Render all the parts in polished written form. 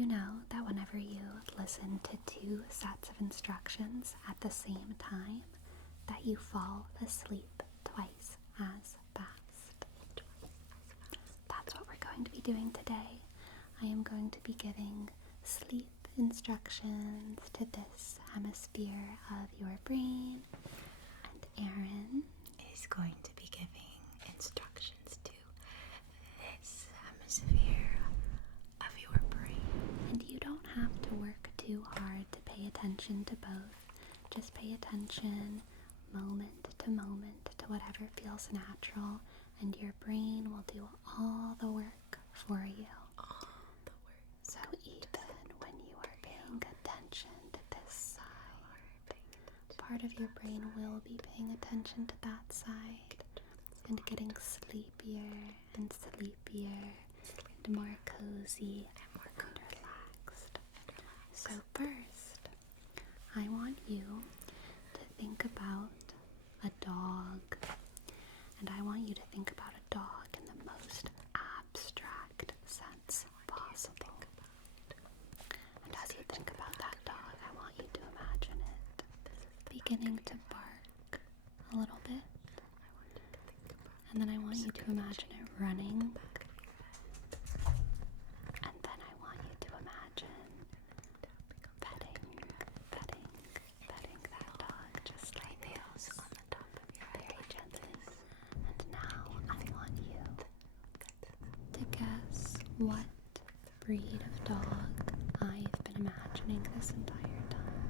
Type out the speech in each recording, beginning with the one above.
you know that whenever you listen to 2 sets of instructions at the same time, that you fall asleep twice as fast? That's what we're going to be doing today. I am going to be giving sleep instructions to this hemisphere of your brain, and Aaron is going to be giving instructions to this hemisphere of your brain. And you don't have to work too hard to pay attention to both. Just pay attention moment to moment to whatever feels natural, and your brain will do all the work for you. So even when you are paying attention to this side, part of your brain will be paying attention to that side and getting sleepier and sleepier and more cozy and relaxed. So first, I want you to think about a dog, and I want you to think about a dog in the most abstract sense possible. And as you think about that dog, I want you to imagine it beginning to bark a little bit, and then I want you to imagine it running, and then I want you to imagine petting that dog just like this, very gently. And now I want you to guess what breed of dog I've been imagining this entire time,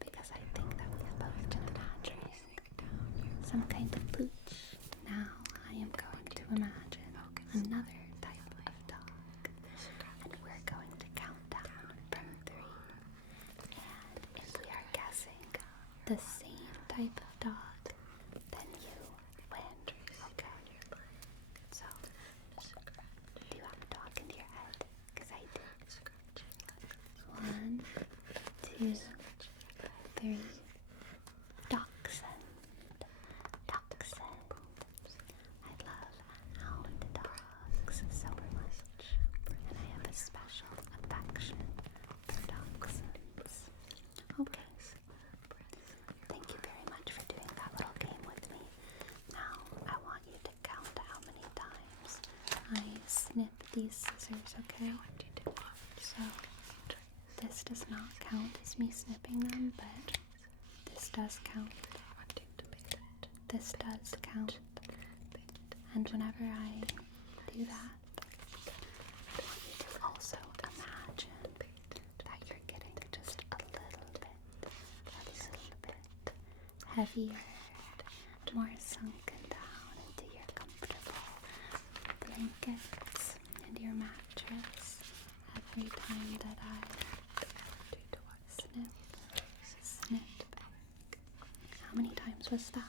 because I think that we've both been imagining some kind of pooch. Now I am going to imagine another type of dog, and we're going to count down from 3. And if we are guessing the same type of dog, then you win. Okay? So, do you have a dog in your head? Because I do. 1, 2, 3. Dachshund. I love hound dogs so much, and I have a special affection for dachshunds. Okay. Thank you very much for doing that little game with me. Now, I want you to count how many times I snip these scissors, okay? So, this does not count as me snipping them, but this does count. This does count. And whenever I do that, I want you to also imagine that you're getting just a little bit heavier, more sunken down into your comfortable blankets and your mattress every time that I snip. How many times was that?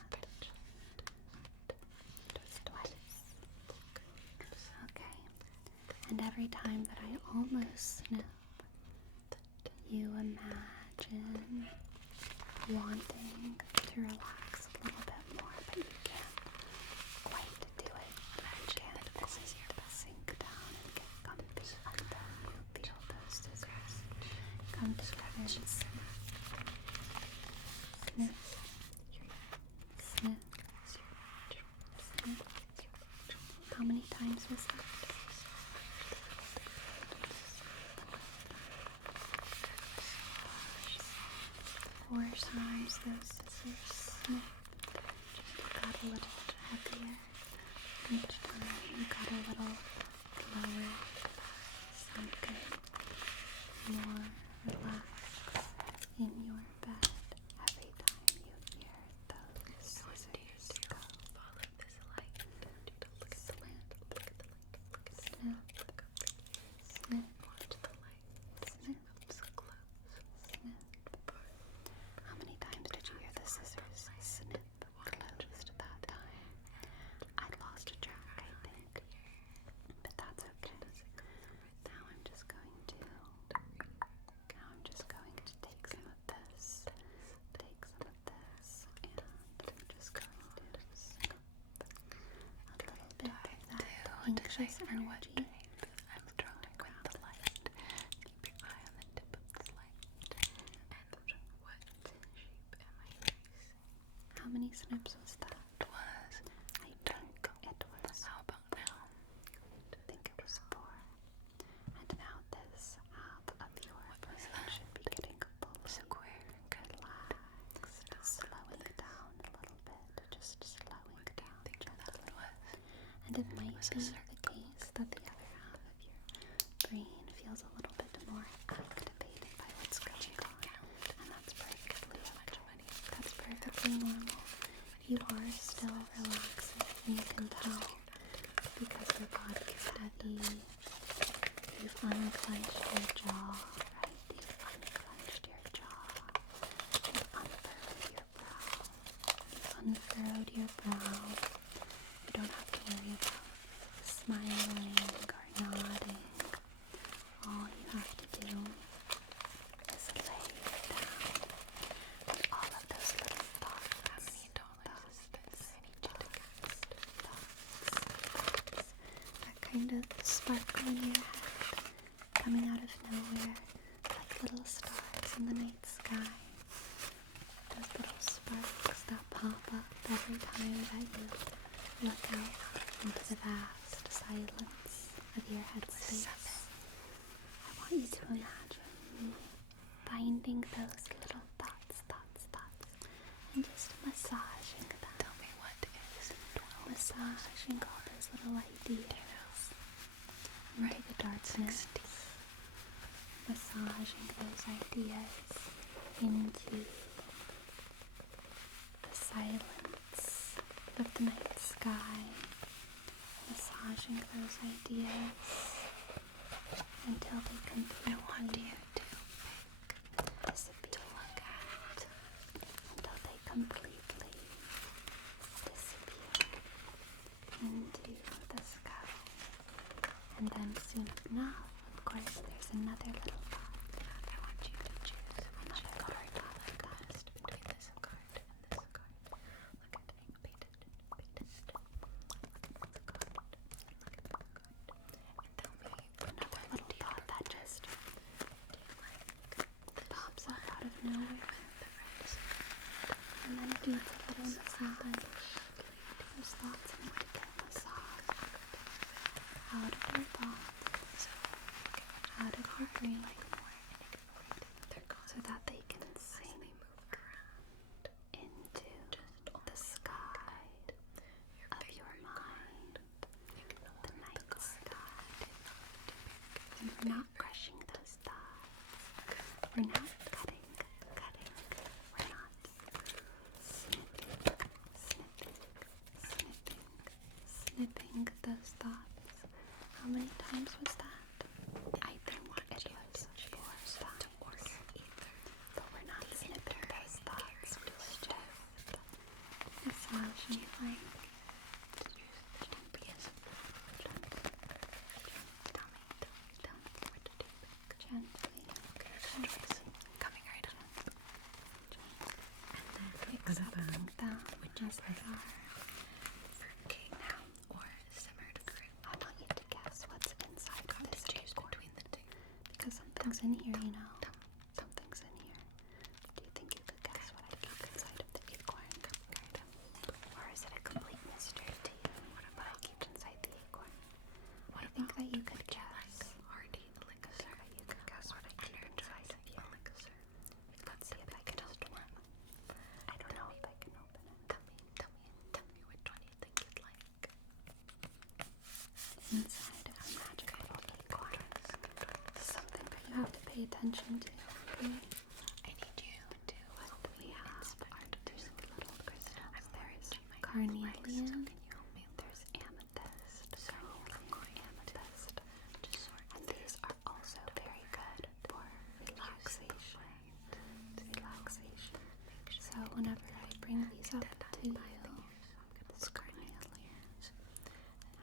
Just twice. Okay. And every time that I almost snip, you imagine wanting to relax a little bit more, but you can't quite do it. You can't quite sink down and get comfy until you feel those scissors come together and snip. How many times was that? 4 times those scissors snipped. You got a little heavier. Each time you got a little lower, sunken, more relaxed in your bed every time you hear those scissors go. Follow this light. Snip, snip, snip. Watch the light. Snip, snip. How many times did you hear the scissors snip closed that time? I lost track, I think. But that's okay. Now I'm just going to take some of this. And I'm just going to snip a little bit of that anxious energy. I'm struggling with the light snips was that? It was. I think it was. How about now? I think it was 4. And now this half of your brain should be getting fully relaxed, slowing down a little bit, just slowing down gently. And it might be the case that the other half of your brain feels a little bit more activated by what's going on, and that's perfectly okay. That's perfectly normal. You are still relaxing, and you can tell because your body is heavy. You've unclenched your jaw, right? You've unclenched your jaw. You've unfurrowed your brow. You've unfurrowed your brow. You don't have to worry about smiling or nodding. All you have to do is lay down with all of those little thoughts. How many dollars is this? I need you to cast thoughts. That kind of sparkle in your head, coming out of nowhere, like little stars in the night sky. Those little sparks that pop up every time that you look out into the vast silence of your headspace. I want you to imagine me finding those little thoughts, and just massaging them. Tell me what is Massaging all those little ideas into the darkness. Massaging those ideas into the silence of the night sky. Massaging those ideas until they completely disappear. Until they completely disappear into the sky. And then soon enough, of course, there's another little thought. I want you to choose another card between this card and this card. Look at it, beat it. And tell me another little thought that just pops up out of nowhere. And then it needs a little massage. Those thoughts need to get massaged out of your thoughts, out of your brain, so that they can sing into the sky of your mind, the night sky. And we're not crushing those thoughts. We're not cutting. We're not snipping those thoughts. How many times was that? I think it was 4 times. But we're not snipping those thoughts. We're just massaging like gently. Coming right up. Accepting them as they are. For king now or simmered fruit. I want you to guess what's inside of this acorn. Because something's in here, you know. Something's in here. Do you think you could guess what I keep inside of the acorn? Or is it a complete mystery to you? What I keep inside the acorn? I think that you could guess. You could guess what I keep inside of you. Let's see if I can open it. I don't know if I can open it. Tell me which one you think you'd like. Inside of a magic little acorn. Something that you have to pay attention to. Okay? I need you to what we have are just little crystals. There's carnelian. There's amethyst. Amethyst. And these are also very good for relaxation. So whenever I bring these up to you, this carnelian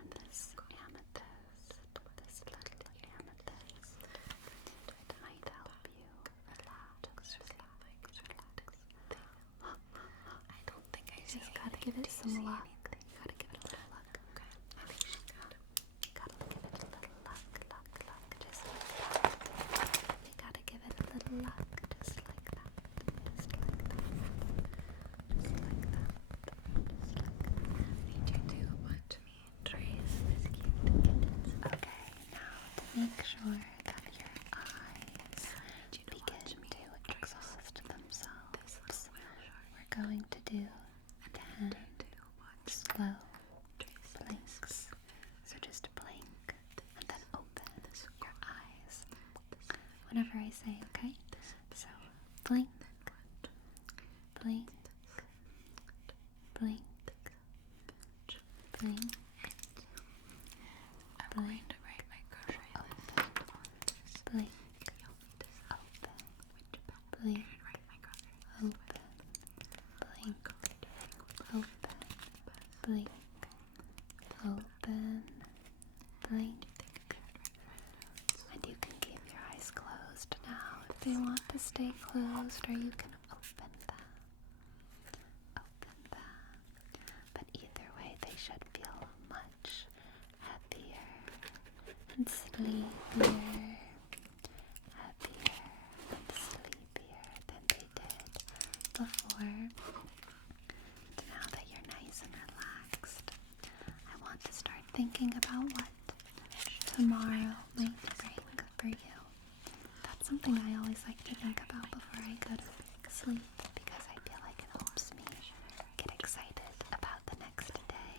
and this amethyst, this little amethyst, it might help you relax. I don't think I see. Just gotta give it some luck. You gotta give it a little luck. Okay. I think she's got it. You gotta give it a little luck, just like that. You gotta give it a little luck, just like that. Just like that. Just like that. whenever I say, okay? So, blink, blink, blink, blink, I'm going to write my grocery list. blink, open, blink, open, blink, open, blink, open, blink. And you can keep your eyes closed now if they want to stay closed, or you can open them. Open them. But either way, they should feel much happier and sleepier. Happier and sleepier than they did before. And now that you're nice and relaxed, I want to start thinking about what tomorrow might bring for you. That's something I always like to think about before I go to sleep, because I feel like it helps me get excited about the next day.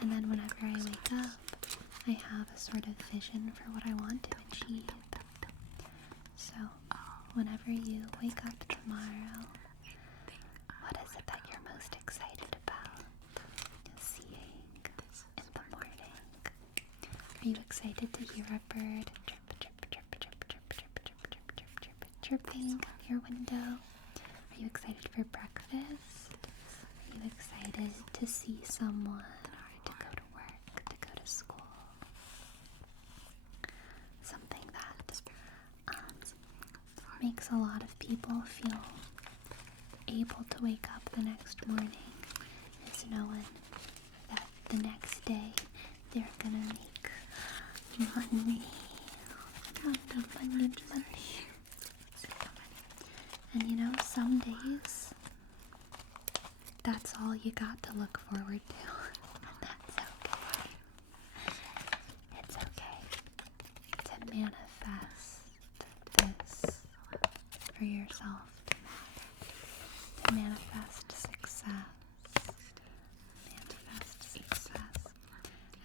And then whenever I wake up, I have a sort of vision for what I want to achieve. So, whenever you wake up tomorrow, what is it that you're most excited about seeing in the morning? Are you excited to hear a bird chirping at your window? Are you excited for breakfast? Are you excited to see someone, or to go to work, to go to school? Something that makes a lot of people feel able to wake up the next morning is knowing that the next day they're gonna make money. And you know, some days that's all you got to look forward to. And that's okay. It's okay to manifest this for yourself. To manifest success. Manifest success.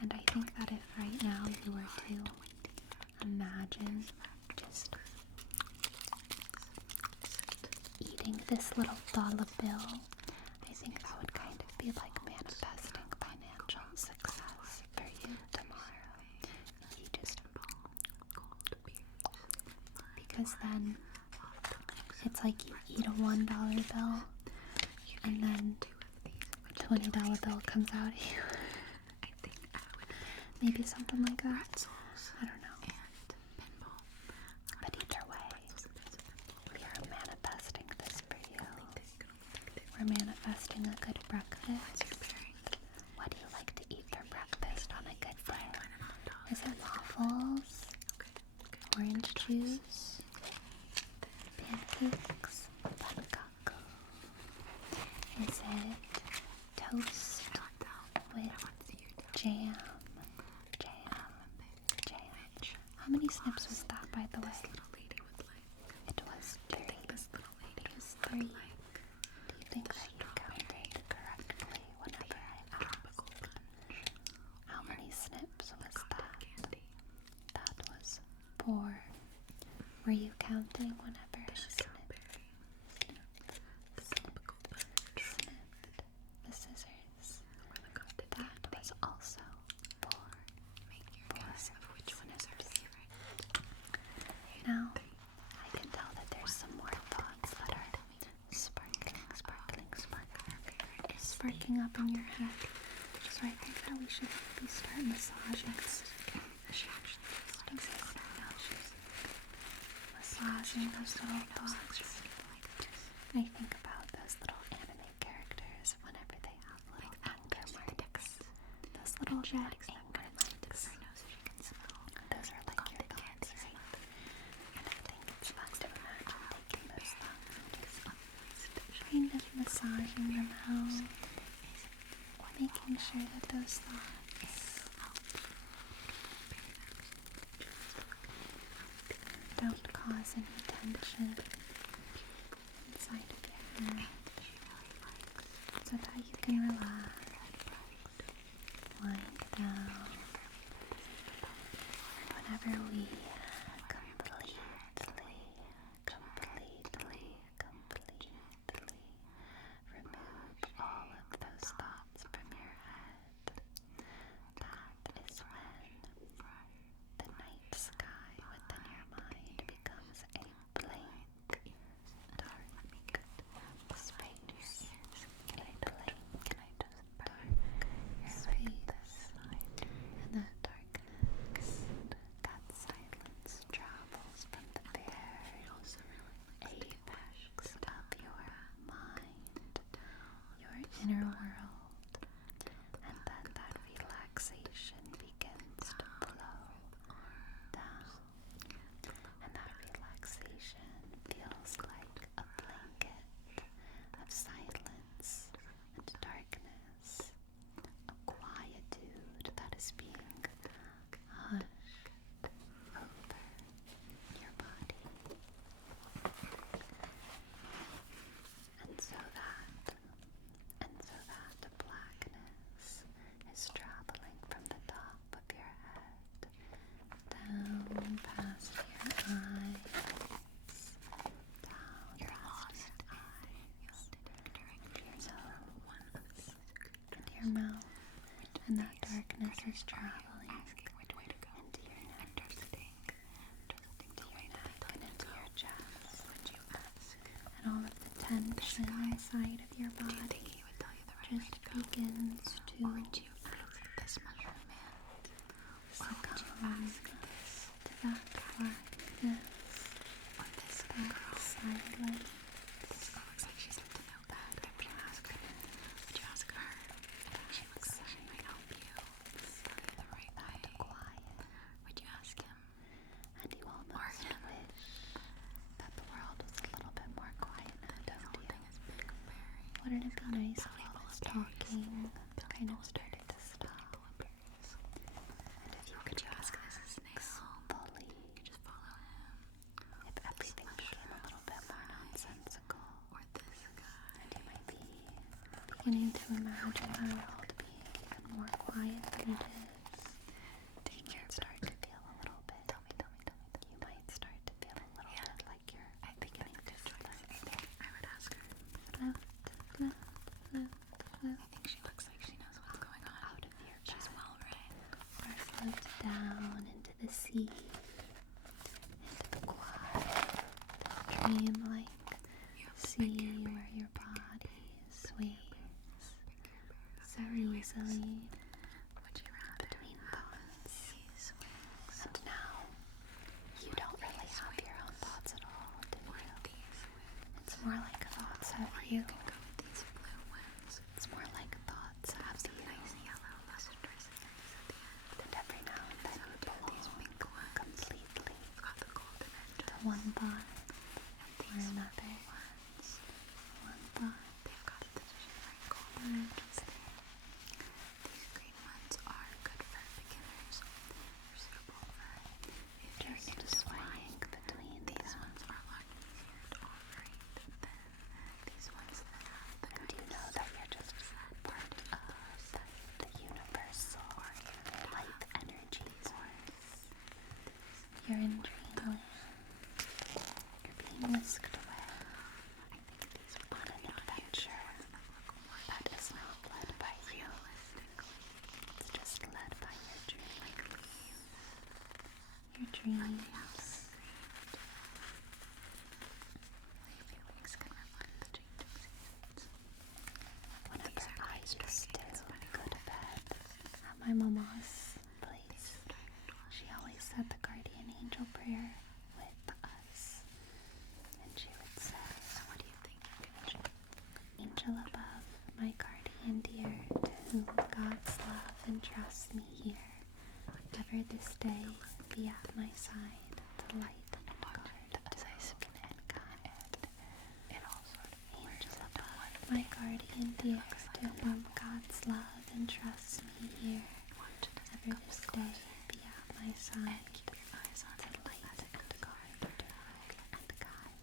And I think that if right now you were to imagine just eating this little dollar bill, I think that would kind of be like manifesting financial success for you tomorrow. If you just, because then it's like you eat a $1 bill and then a $20 bill comes out of you. Maybe something like that. I don't know. But either way, we are manifesting this for you. We're manifesting a good breakfast. What do you like to eat for breakfast on a good day? Is it waffles? Orange juice? Pancakes? Pancake? Is it toast with jam? How many snips was that, by the way? It was 3. It was 3. Do you think that you counted correctly whenever I asked? How many snips was that? That was 4. Were you counting whenever I snipped? Snipped the scissors. That was also 4. Make your guess of which one is our favorite. Now, I can tell that there's some more thoughts that are sparking up in your head. So I think that we should maybe start massaging those little thoughts. I think about those little anime characters whenever they have little anger marks. Those little red anger marks. Those are like your thoughts, right? And I think it's fun to imagine taking those thoughts and just kind of massaging them out. Making sure that those thoughts don't cause any tension inside of your head, so that you can relax, wind down. Whenever we completely tension inside of your body just begins to this mushroom man? succumb to that quietness, that silence. This girl looks like she's up to no good. Would you ask her? Would you ask her? I think she looks like she might help you the right way. Quiet. Would you ask him? And you almost wish that the world was a little bit more quiet now, don't you? Wouldn't it be nice if all this talking kind of started to stop? And if you could ask this fully, just follow him. if everything became a little bit more nonsensical, Or this guy. and you might be beginning to imagine the world being even more quiet than it is, you might start to feel a little bit. You might start to feel a little bit like you're beginning to slip. I would ask her. Float, float, float, float I think she looks like she knows what's going on. out of your She's bed, well read. or float down into the sea, into the quiet, dreamlike sea where your body sways so easily Would you rather between thoughts. these wings And now, you don't really have your own thoughts at all, do or you? these wings? It's more like thoughts of Or you. you can go with these blue ones. It's more like thoughts of Some you. nice yellow lustrous things at the end. And every now and then you These belong pink ones. completely I've got the golden edges. to one thought And or these another. ones. One thought They've got the shimmering golden or edges there. These green ones are good for beginners. They're suitable for if you're just into swaying between These them. ones are a lot easier to operate than these ones that have the And you know that you're just part of the universal life energy force. You're in dreamland. You're being whisked away on an adventure that is not led by you. It's just led by your dreams. Your dreams. feelings can reflect the changing seasons. Whenever I used to go to bed at my mama's place, she always said the guardian angel prayer with us. And she would say, So what do you think you can achieve? Angel above, my guardian dear, to whom God's love and trust me here, ever this day be at my side, to light and guard, As I spin and guide. it all sort of Angel above, my guardian dear, to whom God's love and trust me here, ever this day be at my side, keep your eyes on to it. light and guard, and guide.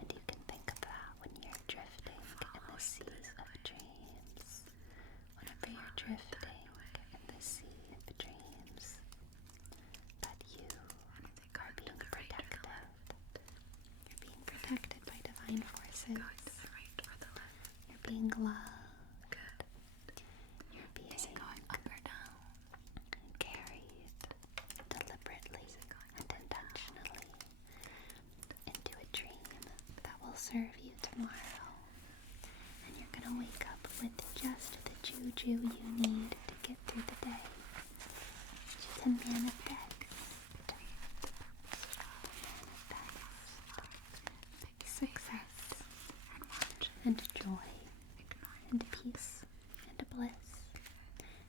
And you can think of that when you're drifting in the sea of dreams. Whenever you're drifting in the sea of dreams, that you are being protected. You're being protected by divine forces. Going to the right or the left? You're being loved. Good. You're being Is it going up or down? carried deliberately and intentionally into a dream that will serve you tomorrow. And you're gonna wake up with just the juju you need to get through the day. To manifest. Success and joy and peace and bliss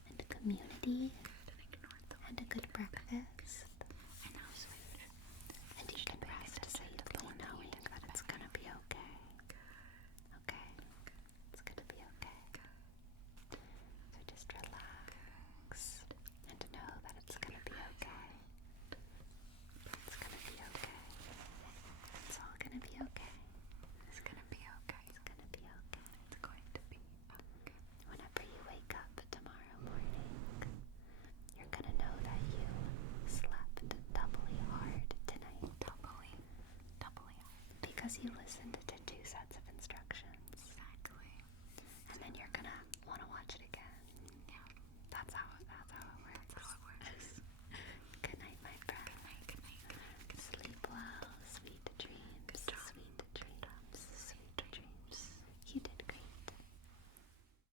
and community and a good breakfast. I know, sweet. And you can rest safely knowing that it's gonna be okay. Okay? It's gonna be okay. So just relax and know that it's gonna be okay. It's gonna be okay. It's all gonna be okay. It's gonna be okay. It's gonna be okay. It's going to be okay. Whenever you wake up tomorrow morning, you're gonna know that you slept doubly hard tonight Doubly hard. because you listened to